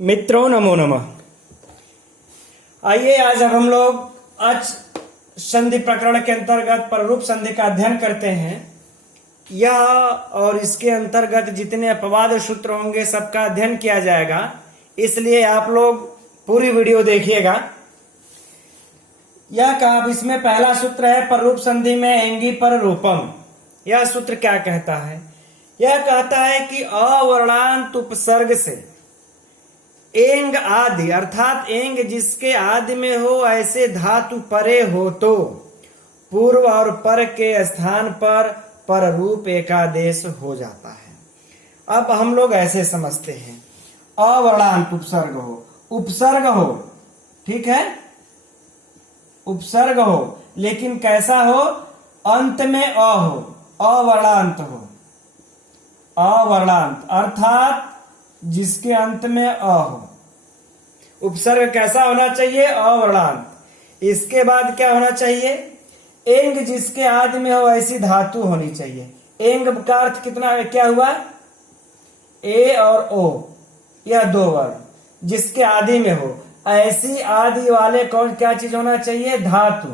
मित्रों नमो नमः। आइए आज अब हम लोग अच संधि प्रकरण के अंतर्गत पररूप संधि का अध्ययन करते हैं। यह और इसके अंतर्गत जितने अपवाद सूत्र होंगे सबका अध्ययन किया जाएगा, इसलिए आप लोग पूरी वीडियो देखिएगा। यह कहा इसमें पहला सूत्र है पररूप संधि में एंगी पर रूपम। यह सूत्र क्या कहता है? यह कहता है कि अवर्णांत उपसर्ग से एंग आदि अर्थात एंग जिसके आदि में हो ऐसे धातु परे हो तो पूर्व और पर के स्थान पर पररूप एकादेश हो जाता है। अब हम लोग ऐसे समझते हैं, अवर्णांत उपसर्ग हो, ठीक है, उपसर्ग हो, लेकिन कैसा हो? अंत में अ हो, अवर्णांत हो, अवर्णांत अर्थात जिसके अंत में अ हो। उपसर्ग कैसा होना चाहिए? अवर्णांत। इसके बाद क्या होना चाहिए? एंग जिसके आदि में हो ऐसी धातु होनी चाहिए। एंग का अर्थ कितना क्या हुआ? ए और ओ, यह दो वर्ण जिसके आदि में हो ऐसी आदि वाले कौन क्या चीज होना चाहिए? धातु।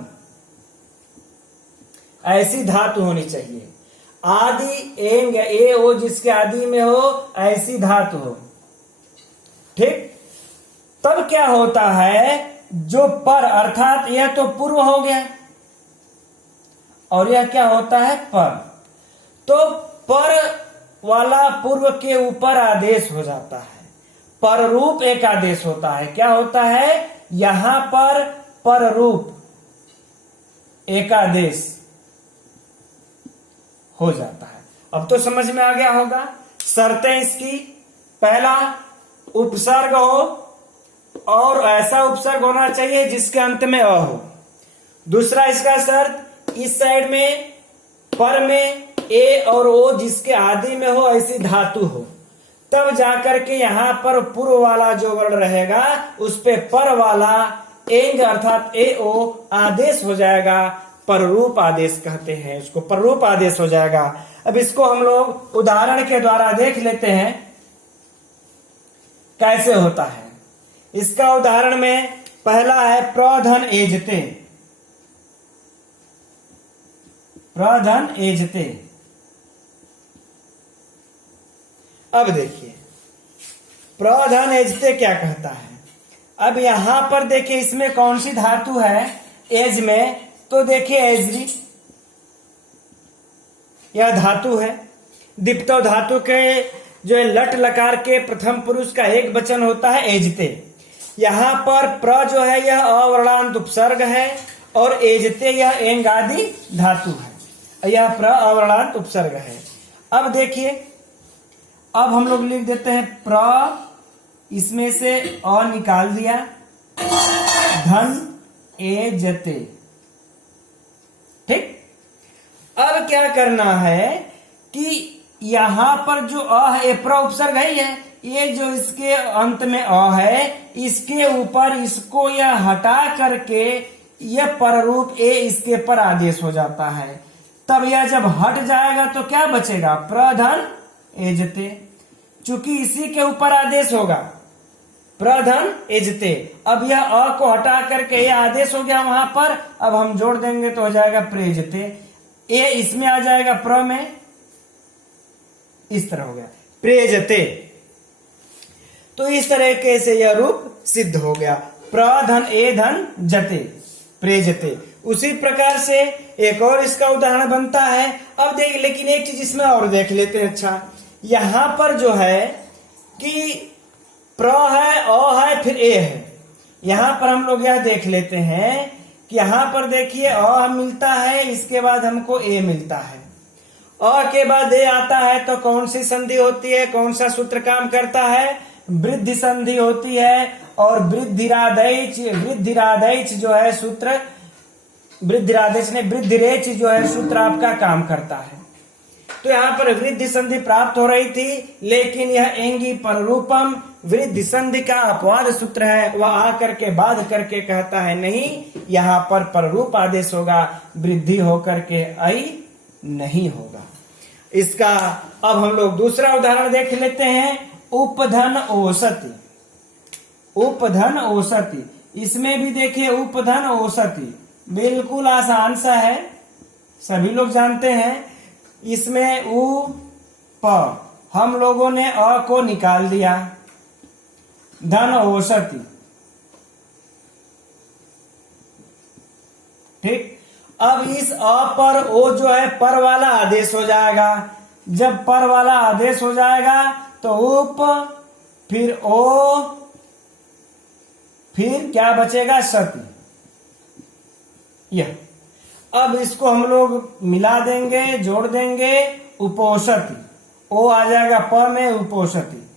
ऐसी धातु होनी चाहिए। आदि एंग ए ओ जिसके आदि में हो ऐसी धातु हो, ठीक। तब क्या होता है? जो पर अर्थात यह तो पूर्व हो गया और यह क्या होता है? पर। तो पर वाला पूर्व के ऊपर आदेश हो जाता है, पररूप एक आदेश होता है। क्या होता है? यहां पर पररूप एकादेश हो जाता है। अब तो समझ में आ गया होगा। शर्तें इसकी, पहला उपसर्ग हो और ऐसा उपसर्ग होना चाहिए जिसके अंत में अ हो। दूसरा इसका शर्त, इस साइड में पर में ए और ओ जिसके आदि में हो ऐसी धातु हो। तब जाकर के यहां पर पूर्व वाला जो वर्ण रहेगा उस पे पर वाला एंग अर्थात ए ओ आदेश हो जाएगा। पररूप आदेश कहते हैं इसको, पररूप आदेश हो जाएगा। अब इसको हम लोग उदाहरण के द्वारा देख लेते हैं कैसे होता है। इसका उदाहरण में पहला है प्रधन एजते। प्रधन एजते। अब देखिए प्रधन एजते क्या कहता है। अब यहां पर देखिए इसमें कौन सी धातु है एज में? तो देखिए एजरी, यह धातु है। दिप्तो धातु के जो है लट लकार के प्रथम पुरुष का एक वचन होता है एजते। यहां पर प्र जो है यह अवर्णांत उपसर्ग है और एजते यह एंग आदि धातु है। यह प्र अवर्णांत उपसर्ग है। अब देखिए, अब हम लोग लिख देते हैं प्र, इसमें से अ निकाल दिया, धन एजते, ठीक। अब क्या करना है कि यहां पर जो अ है प्र उपसर्ग है, ये जो इसके अंत में अ है इसके ऊपर इसको यह हटा करके यह पररूप ए इसके पर आदेश हो जाता है। तब यह जब हट जाएगा तो क्या बचेगा? प्रधन एजते। चूंकि इसी के ऊपर आदेश होगा प्रधन एजते। अब यह अ को हटा करके यह आदेश हो गया वहां पर, अब हम जोड़ देंगे तो हो जाएगा प्रेजते। ए इसमें आ जाएगा प्र में, इस तरह हो गया प्रेजते। तो इस तरीके से यह रूप सिद्ध हो गया, प्रधन ए धन जते, प्रेजते। उसी प्रकार से एक और इसका उदाहरण बनता है। अब देख, लेकिन एक चीज इसमें और देख लेते हैं। अच्छा, यहां पर जो है कि प्र है, अ है, फिर ए है। यहां पर हम लोग यह देख लेते हैं कि यहां पर देखिए अ मिलता है, इसके बाद हमको ए मिलता है। अ के बाद ए आता है तो कौन सी संधि होती है? कौन सा सूत्र काम करता है? वृद्धि संधि होती है। और वृद्धिरादैच जो है सूत्र, वृद्धिरादैच ने वृद्धिरेच जो है सूत्र आपका काम करता है। तो यहाँ पर वृद्धि संधि प्राप्त हो रही थी, लेकिन यह एंगी पररूपम वृद्धि संधि का अपवाद सूत्र है। वह आकर के बाध करके कहता है नहीं, यहाँ पर पररूप आदेश होगा, वृद्धि होकर के आई नहीं होगा। इसका अब हम लोग दूसरा उदाहरण देख लेते हैं। उपधन ओसति। उपधन औसति। इसमें भी देखिए उपधन औसति, बिल्कुल आसान सा है, सभी लोग जानते हैं। इसमें उ प हम लोगों ने अ को निकाल दिया, धन औसति। ठीक, अब इस अ पर ओ जो है पर वाला आदेश हो जाएगा। जब पर वाला आदेश हो जाएगा तो उप, फिर ओ, फिर क्या बचेगा, सति। यह अब इसको हम लोग मिला देंगे, जोड़ देंगे, उपोषति। ओ आ जाएगा प में, उपोषति।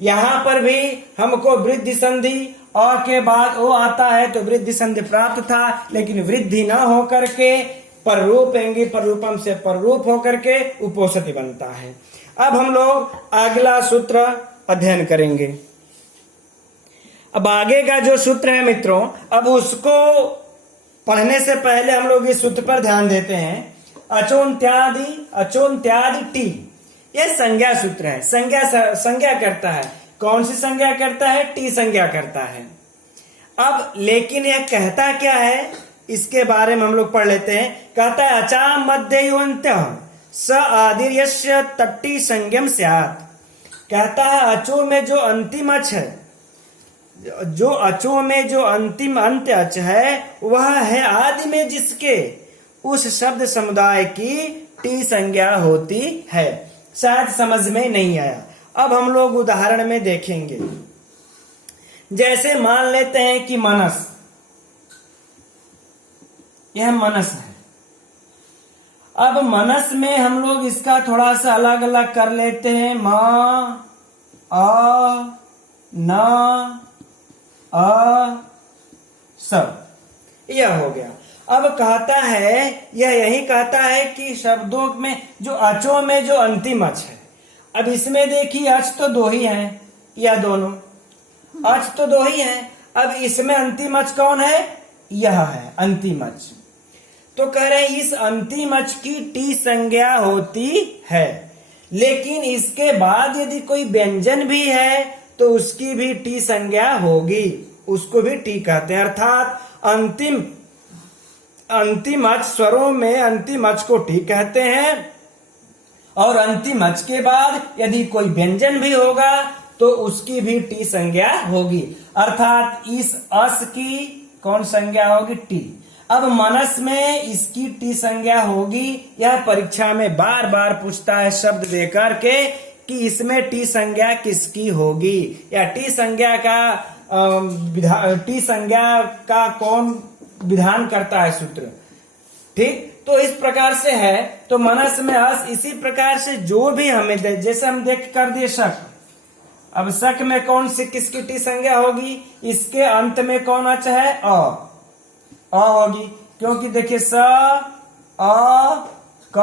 यहां पर भी हमको वृद्धि संधि, अ के बाद ओ आता है तो वृद्धि संधि प्राप्त था, लेकिन वृद्धि न होकर के पररूपेंगी पररूपम से पररूप होकर के उपोषति बनता है। अब हम लोग अगला सूत्र अध्ययन करेंगे। अब आगे का जो सूत्र है मित्रों, अब उसको पढ़ने से पहले हम लोग इस सूत्र पर ध्यान देते हैं। अचोन्त्यादि टी, यह संज्ञा सूत्र है। संज्ञा करता है, कौन सी संज्ञा करता है, टी संज्ञा करता है। अब लेकिन यह कहता क्या है, इसके बारे में हम लोग पढ़ लेते हैं। कहता है अचा मध्ययुवंत्यः स आदिर्यस्य तट्टी संज्ञम स्यात्। कहता है अचो में जो अंतिम अच है, जो अचो में जो अंतिम अंत्य अच है, वह है आदि में जिसके उस शब्द समुदाय की टी संज्ञा होती है। शायद समझ में नहीं आया, अब हम लोग उदाहरण में देखेंगे। जैसे मान लेते हैं कि मनस, यह मनस है। अब मनस में हम लोग इसका थोड़ा सा अलग अलग कर लेते हैं। म, अ, न, अ, स, यह हो गया। अब कहता है, यह यही कहता है कि शब्दों में जो अचों में जो अंतिम अच है, अब इसमें देखिए अच तो दो ही हैं, यह दोनों अच तो दो ही हैं। अब इसमें अंतिम अच कौन है, यह है अंतिम अच। तो कह रहे हैं इस अंतिम अच की टी संज्ञा होती है, लेकिन इसके बाद यदि कोई व्यंजन भी है तो उसकी भी टी संज्ञा होगी, उसको भी टी कहते हैं। अर्थात अंतिम अच स्वरों में अंतिम अच को टी कहते हैं, और अंतिम अच के बाद यदि कोई व्यंजन भी होगा तो उसकी भी टी संज्ञा होगी। अर्थात इस अस की कौन संज्ञा होगी, टी। अब मनस में इसकी टी संज्ञा होगी। यह परीक्षा में बार बार पूछता है शब्द देकर के कि इसमें टी संज्ञा किसकी होगी, या टी संज्ञा का कौन विधान करता है सूत्र। ठीक, तो इस प्रकार से है। तो मनस में अस, इसी प्रकार से जो भी हमें जैसे हम देख कर दिए शक, अब शक में कौन सी किसकी टी संज्ञा होगी, इसके अंत में कौन अच है, अ होगी, क्योंकि देखिए स, अ, क,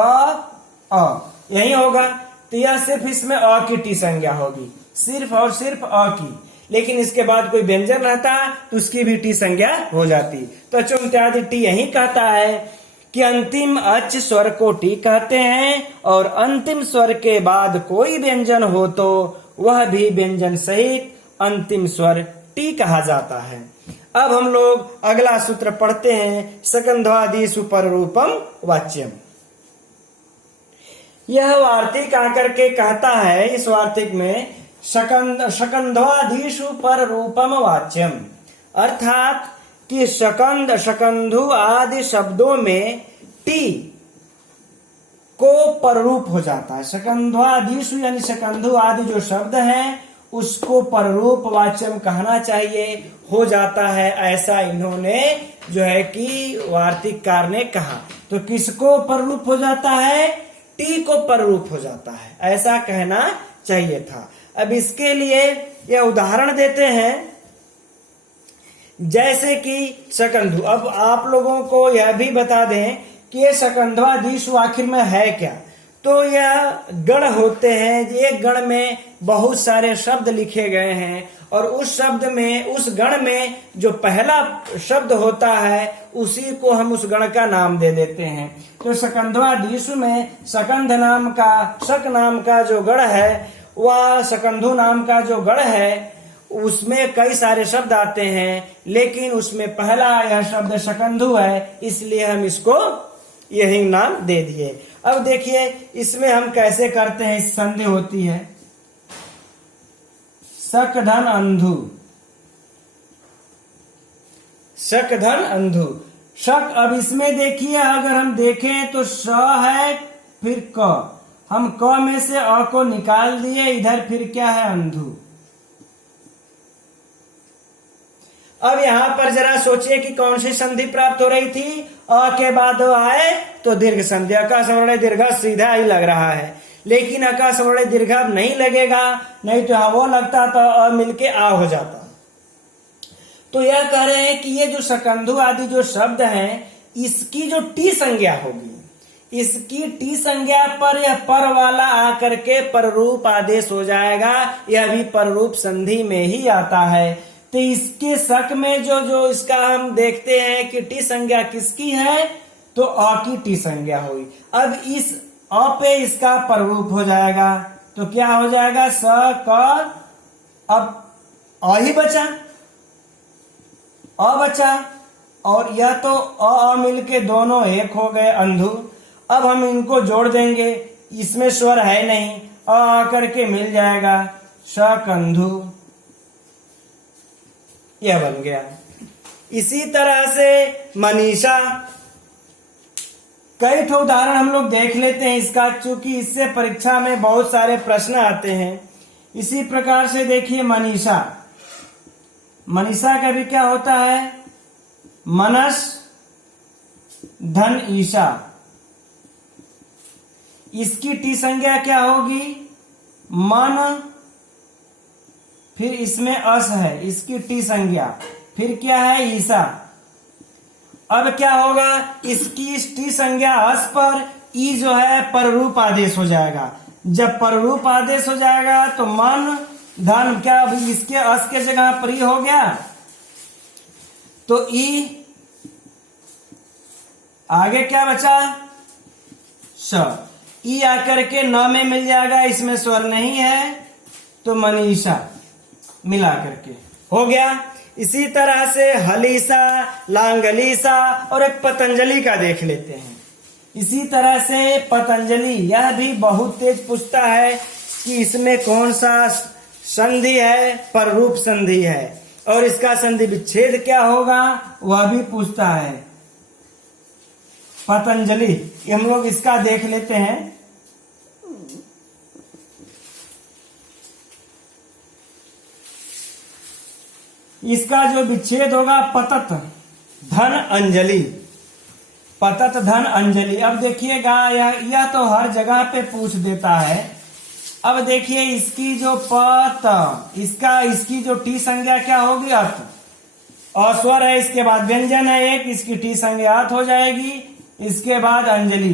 अ यही होगा। तो यह सिर्फ इसमें अ की टी संज्ञा होगी, सिर्फ और सिर्फ अ की। लेकिन इसके बाद कोई व्यंजन रहता तो उसकी भी टी संज्ञा हो जाती। तो अचोन्त्यादि टी यही कहता है कि अंतिम अच स्वर को टी कहते हैं, और अंतिम स्वर के बाद कोई व्यंजन हो तो वह भी व्यंजन सहित अंतिम स्वर टी कहा जाता है। अब हम लोग अगला सूत्र पढ़ते हैं। सकंध्वादिषु पररूपम वाच्यम। यह वार्तिक आकर के कहता है, इस वार्तिक में शकंध्वादिषु पररूपम वाच्यम, अर्थात कि शकंद शकंधु आदि शब्दों में टी को पररूप हो जाता है। शकंध्वादिषु यानी शकंधु आदि जो शब्द हैं उसको पररूप वाच्यम कहना चाहिए, हो जाता है, ऐसा इन्होंने जो है कि वार्तिककार ने कहा। तो किसको पररूप हो जाता है, टी को पररूप हो जाता है, ऐसा कहना चाहिए था। अब इसके लिए यह उदाहरण देते हैं, जैसे कि शकंधु। अब आप लोगों को यह भी बता दें कि ये शकंध्वादिषु आखिर में है क्या। तो यह गण होते हैं, एक गण में बहुत सारे शब्द लिखे गए हैं, और उस शब्द में, उस गण में जो पहला शब्द होता है उसी को हम उस गण का नाम दे देते हैं। तो शकंध्वादिषु में शकंध नाम का, शक नाम का जो गण है, वह शकंधु नाम का जो गण है, उसमें कई सारे शब्द आते हैं, लेकिन उसमें पहला यह शब्द शकंधु है, इसलिए हम इसको यही नाम दे दिए। अब देखिए इसमें हम कैसे करते हैं, इस संधि होती है शक धन अंधु, शक धन अंधु। शक, अब इसमें देखिए अगर हम देखें तो श है फिर क, हम क में से अ को निकाल दिए, इधर फिर क्या है अंधु। अब यहां पर जरा सोचिए कि कौन सी संधि प्राप्त हो रही थी, अ के बाद आए तो दीर्घ संधि, अका सवर्ण दीर्घ सीधा ही लग रहा है, लेकिन अका सवर्ण दीर्घ अब नहीं लगेगा, नहीं तो वो लगता तो अ मिलके आ हो जाता। तो यह कह रहे हैं कि ये जो शकंधु आदि जो शब्द हैं, इसकी जो टी संज्ञा होगी, इसकी टी संज्ञा पर यह पर वाला आकर के पररूप आदेश हो जाएगा, यह भी पररूप संधि में ही आता है। तो इसके शक में जो इसका हम देखते हैं कि टी संज्ञा किसकी है, तो अ की टी संज्ञा हुई। अब इस अ पे इसका पररूप हो जाएगा, तो क्या हो जाएगा, स क, अब अ ही बचा, अ बचा, और यह तो अ मिलके दोनों एक हो गए अंधु। अब हम इनको जोड़ देंगे, इसमें स्वर है नहीं, अ आकर के मिल जाएगा शकंधु, यह बन गया। इसी तरह से मनीषा, कई ठो उदाहरण हम लोग देख लेते हैं इसका, चूंकि इससे परीक्षा में बहुत सारे प्रश्न आते हैं। इसी प्रकार से देखिए मनीषा, मनीषा का भी क्या होता है, मनस धन ईशा, इसकी टी संज्ञा क्या होगी, मन, फिर इसमें अस है, इसकी टी संज्ञा, फिर क्या है ईसा। अब क्या होगा, इसकी टी संज्ञा अस पर ई जो है पररूप आदेश हो जाएगा। जब पररूप आदेश हो जाएगा तो मन धन, क्या अभी इसके अस के जगह पर ई हो गया, तो ई आगे क्या बचा, स, ई आकर के न में मिल जाएगा, इसमें स्वर नहीं है, तो मनीषा मिला करके हो गया। इसी तरह से हलीसा, लांगलीसा और एक पतंजलि का देख लेते हैं। इसी तरह से पतंजलि, यह भी बहुत तेज पूछता है कि इसमें कौन सा संधि है, पररूप संधि है, और इसका संधि विच्छेद क्या होगा, वह भी पूछता है। पतंजलि, हम लोग इसका देख लेते हैं। इसका जो विच्छेद होगा पतत धन अंजलि, पतत धन अंजलि। अब देखिएगा यह तो हर जगह पे पूछ देता है। अब देखिए इसकी जो पत, इसकी जो टी संज्ञा क्या होगी, अत, अस्वर है, इसके बाद व्यंजन है एक, इसकी टी संज्ञा अत हो जाएगी, इसके बाद अंजलि।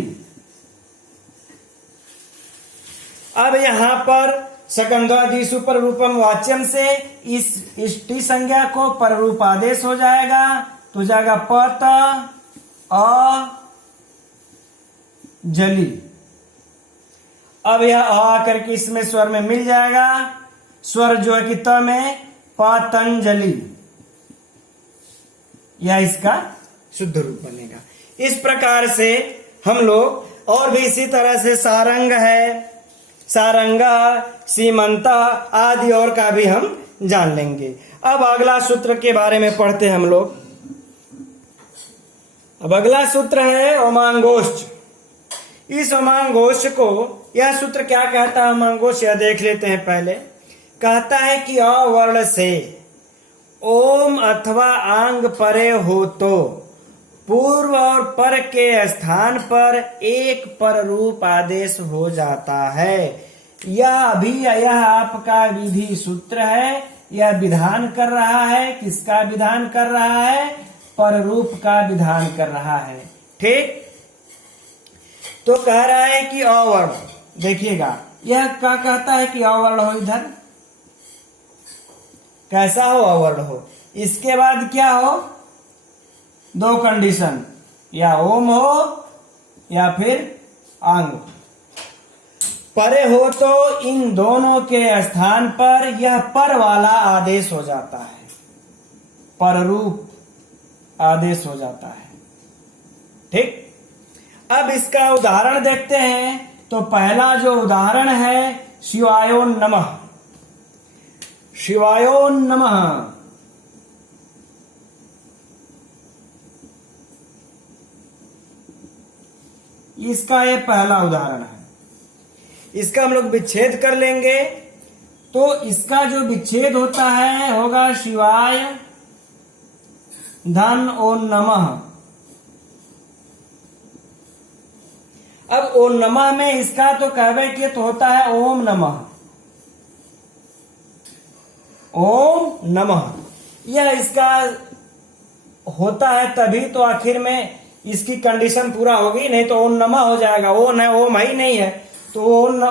अब यहां पर शकंधादिषु पर रूपम वाच्यम से इस टी संज्ञा को पररूप आदेश हो जाएगा, तो जाएगा पत अ जली। अब यह आ करके इसमें स्वर में मिल जाएगा, स्वर जो है कि त में पतंजलि, यह इसका शुद्ध रूप बनेगा। इस प्रकार से हम लोग, और भी इसी तरह से सारंग है, सारंगा, सीमंता आदि और का भी हम जान लेंगे। अब अगला सूत्र के बारे में पढ़ते हैं हम लोग। अब अगला सूत्र है उमांगोष्ठ। इस उमांगोष्ठ को, यह सूत्र क्या कहता है उमांगोष्ठ, यह देख लेते हैं पहले। कहता है कि अ वर्ण से ओम अथवा आंग परे हो तो पूर्व और पर के स्थान पर एक पर रूप आदेश हो जाता है। यह आपका विधि सूत्र है, यह विधान कर रहा है, किसका विधान कर रहा है, पर रूप का विधान कर रहा है। ठीक, तो कह रहा है कि अवर्ण, देखिएगा यह क्या कहता है कि अवर्ण हो, इधर कैसा हो, अवर्ण हो। इसके बाद क्या हो, दो कंडीशन, या ओम हो या फिर आंग। परे हो तो इन दोनों के स्थान पर यह पर वाला आदेश हो जाता है, पररूप आदेश हो जाता है। ठीक, अब इसका उदाहरण देखते हैं। तो पहला जो उदाहरण है शिवायो नमः, शिवायो नमः। इसका ये पहला उदाहरण है। इसका हम लोग विच्छेद कर लेंगे। तो इसका जो विच्छेद होता है होगा शिवाय धन ओम नमः। अब ओम नमः में इसका तो कहवे कि तो होता है ओम नमः, ओम नमः। यह इसका होता है तभी तो आखिर में इसकी कंडीशन पूरा होगी, नहीं तो ओम नमः हो जाएगा। ओम है, ओम ही नहीं है। तो ओम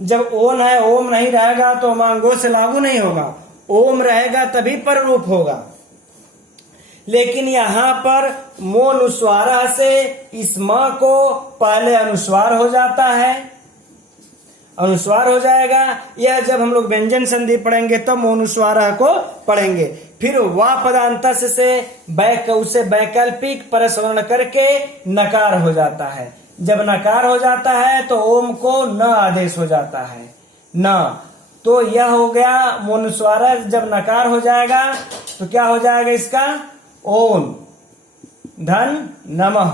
जब ओम है, ओम नहीं रहेगा तो मांगो से लागू नहीं होगा। ओम रहेगा तभी पर रूप होगा। लेकिन यहां पर मो अनुस्वार से इस म को पहले अनुस्वार हो जाता है, अनुस्वार हो जाएगा। यह जब हम लोग व्यंजन संधि पढ़ेंगे तब मो अनुस्वार को पढ़ेंगे। फिर वा पदांतस से उसे वैकल्पिक परसवर्ण करके नकार हो जाता है। जब नकार हो जाता है तो ओम को न आदेश हो जाता है, न। तो यह हो गया मोनुस्वार। जब नकार हो जाएगा तो क्या हो जाएगा इसका? ओम धन नमः।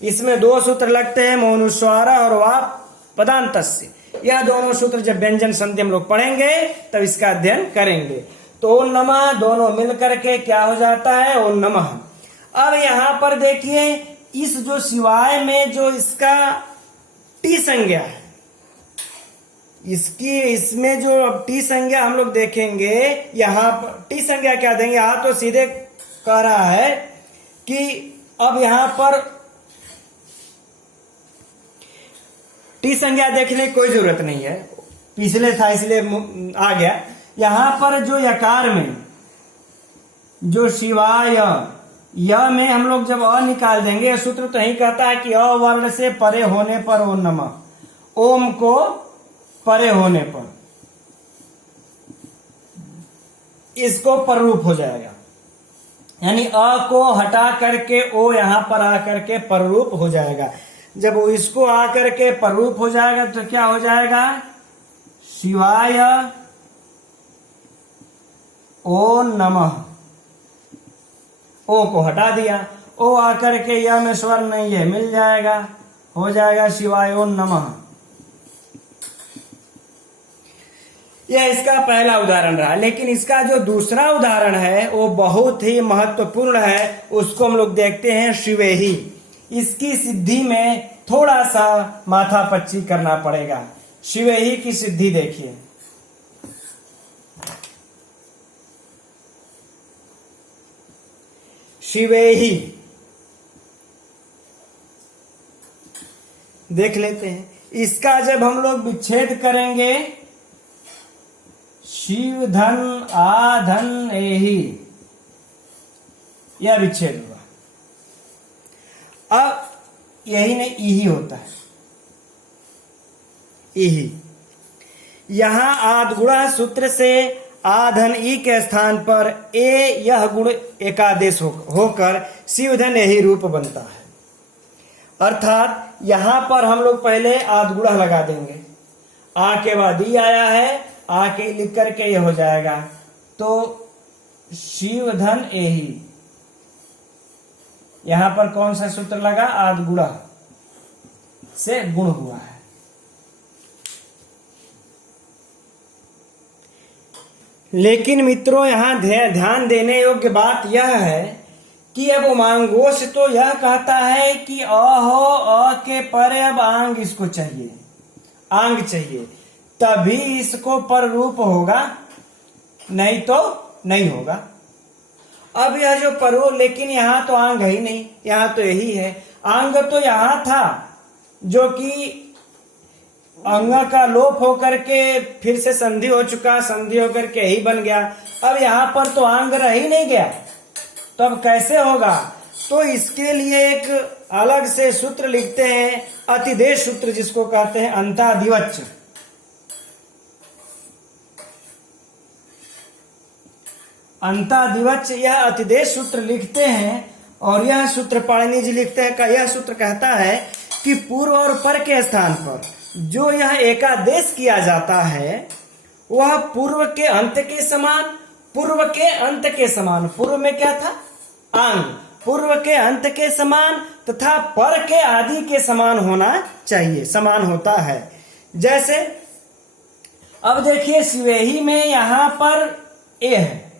इसमें दो सूत्र लगते हैं, मोनुस्वार और वा पदांतस्य। यह दोनों सूत्र जब व्यंजन संधि हम लोग पढ़ेंगे तब इसका अध्ययन करेंगे। तो ओम नमः दोनों मिलकर के क्या हो जाता है? ओम नमः। अब यहां पर देखिए, इस जो शिवाय में जो इसका टी संज्ञा है, इसमें जो अब टी संज्ञा हम लोग देखेंगे। यहां पर टी संज्ञा क्या देंगे? यहां तो सीधे कह रहा है कि अब यहां पर टी संज्ञा देखने की कोई जरूरत नहीं है, पिछले था इसलिए आ गया। यहां पर जो यकार में जो शिवाय य में हम लोग जब अ निकाल देंगे, सूत्र तो यही कहता है कि अ वर्ण से परे होने पर ओम नमः। ओम को परे होने पर इसको पररूप हो जाएगा, यानी अ को हटा करके ओ यहां पर आकर के पररूप हो जाएगा। जब वो इसको आकर के पररूप हो जाएगा तो क्या हो जाएगा? शिवाय ओम नमः। ओ को हटा दिया, ओ आकर के यह में स्वर नहीं है, मिल जाएगा, हो जाएगा शिवाय ओम नमः। यह इसका पहला उदाहरण रहा। लेकिन इसका जो दूसरा उदाहरण है वो बहुत ही महत्वपूर्ण है। उसको हम लोग देखते हैं शिवेही। इसकी सिद्धि में थोड़ा सा माथापच्ची करना पड़ेगा। शिवेही की सिद्धि देखिए। शिवेही देख लेते हैं। इसका जब हम लोग विच्छेद करेंगे, शिव धन आ धन एही, यह विच्छेद हुआ। अब यही नहीं, इही होता है, इही। यहां आदगुणा सूत्र से आधन ई के स्थान पर ए यह गुण एकादेश होकर शिवधन यही रूप बनता है। अर्थात यहां पर हम लोग पहले आदगुणा लगा देंगे, आ के बाद ई आया है, आ के लिख करके ये हो जाएगा। तो शिवधन एही, यहां पर कौन सा सूत्र लगा? आदगुणा से गुण हुआ है। लेकिन मित्रों यहां ध्यान देने योग्य बात यह है कि अब उमांगोश तो यह कहता है कि अ हो, अ के परे अब आंग इसको चाहिए, आंग चाहिए, तभी इसको पर रूप होगा, नहीं तो नहीं होगा। अब यह जो परो, लेकिन यहां तो आंग है ही नहीं, यहां तो यही है। आंग तो यहां था जो कि अंग का लोप होकर के फिर से संधि हो चुका, संधि होकर के ही बन गया। अब यहां पर तो आंग रह ही नहीं गया, तो अब कैसे होगा? तो इसके लिए एक अलग से सूत्र लिखते हैं, अतिदेश सूत्र जिसको कहते हैं अंतादिवच। अंतादिवच यह अतिदेश सूत्र लिखते हैं और यह सूत्र पाणिनि जी लिखते हैं का यह सूत्र कहता है कि पूर्व और पर के स्थान पर जो यह एकादेश किया जाता है वह पूर्व के अंत के समान, पूर्व के अंत के समान, पूर्व में क्या था आंग, पूर्व के अंत के समान तथा पर के आदि के समान होना चाहिए, समान होता है। जैसे अब देखिए शिवेही में यहां पर ए है,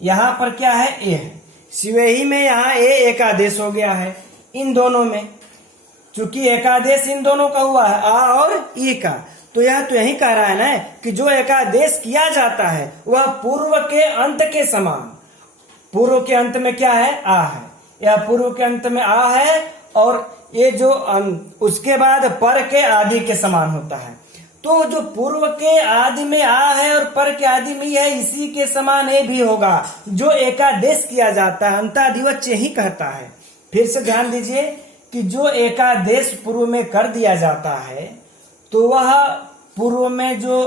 यहां पर क्या है ए है, शिवेही में यहां ए एकादेश हो गया है इन दोनों में, चूंकि एकादेश इन दोनों का हुआ है आ और ई का, तो यह तो यही कह रहा है ना कि जो एकादेश किया जाता है वह पूर्व के अंत के समान, पूर्व के अंत में क्या है आ है, यह पूर्व के अंत में आ है और ये जो उसके बाद पर के आदि के समान होता है। तो जो पूर्व के आदि में आ है और पर के आदि में है इसी के समान ये भी होगा जो एकादेश किया जाता है, अंतादिवच यही कहता है। फिर से ध्यान दीजिए कि जो एकादेश पूर्व में कर दिया जाता है तो वह पूर्व में जो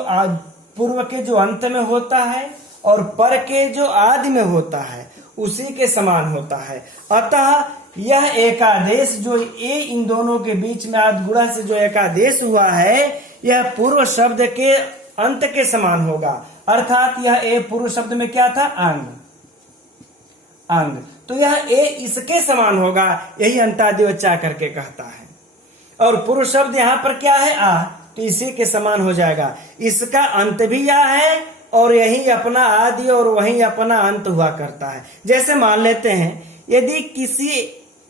पूर्व के जो अंत में होता है और पर के जो आदि में होता है उसी के समान होता है। अतः यह एकादेश जो ये इन दोनों के बीच में आदगुणा से जो एकादेश हुआ है यह पूर्व शब्द के अंत के समान होगा, अर्थात यह ए पूर्व शब्द में क्या था अंग, अंग, तो यह ए इसके समान होगा, यही अंतादिवच करके कहता है। और पूर्व शब्द यहाँ पर क्या है आ, तो इसी के समान हो जाएगा, इसका अंत भी आ है और यही अपना आदि और वही अपना अंत हुआ करता है। जैसे मान लेते हैं यदि किसी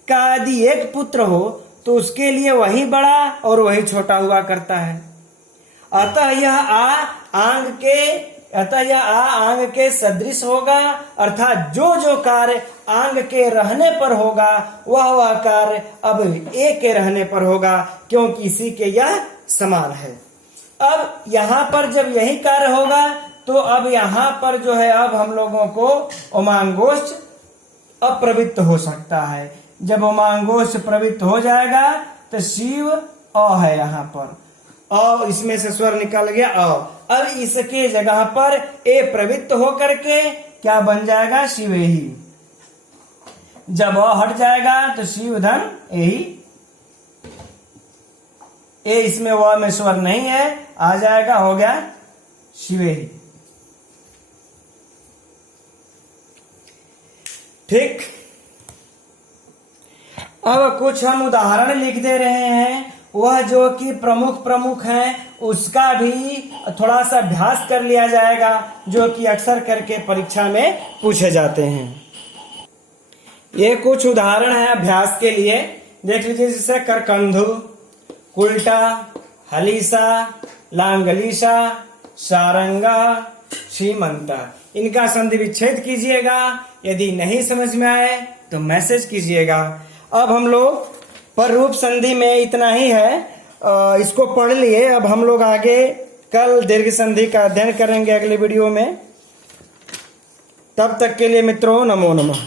का आदि एक पुत्र हो तो उसके लिए वही बड़ा और वही छोटा हुआ करता है। अतः यह आंग के सदृश होगा, अर्थात जो जो कार्य आंग के रहने पर होगा वह कार्य अब ए के रहने पर होगा, क्योंकि इसी के यह समान है। अब यहाँ पर जब यही कार्य होगा तो अब यहाँ पर जो है अब हम लोगों को उमांगोष्ठ अप्रवृत्त हो सकता है। जब उमांगोष्ठ प्रवृत्त हो जाएगा तो शिव अ है यहाँ पर, अ इसमें से स्वर निकल गया अ, अब इसके जगह पर ए प्रवृत्त होकर के क्या बन जाएगा शिवेही। जब अ हट जाएगा तो शिव धन यही, ए इसमें व में स्वर नहीं है आ जाएगा, हो गया शिवेही। ठीक, अब कुछ हम उदाहरण लिख दे रहे हैं, वह जो कि प्रमुख हैं उसका भी थोड़ा सा अभ्यास कर लिया जाएगा, जो कि अक्सर करके परीक्षा में पूछे जाते हैं। ये कुछ उदाहरण है अभ्यास के लिए, देख लीजिए, जैसे करकंधु, कुल्टा, हलीसा, लांगलीसा, सारंगा, सीमंता, इनका संधि विच्छेद कीजिएगा। यदि नहीं समझ में आए तो मैसेज कीजिएगा। अब हम लोग पर रूप संधि में इतना ही है, इसको पढ़ लिए। अब हम लोग आगे कल दीर्घ संधि का अध्ययन करेंगे अगले वीडियो में। तब तक के लिए मित्रों नमो नमः।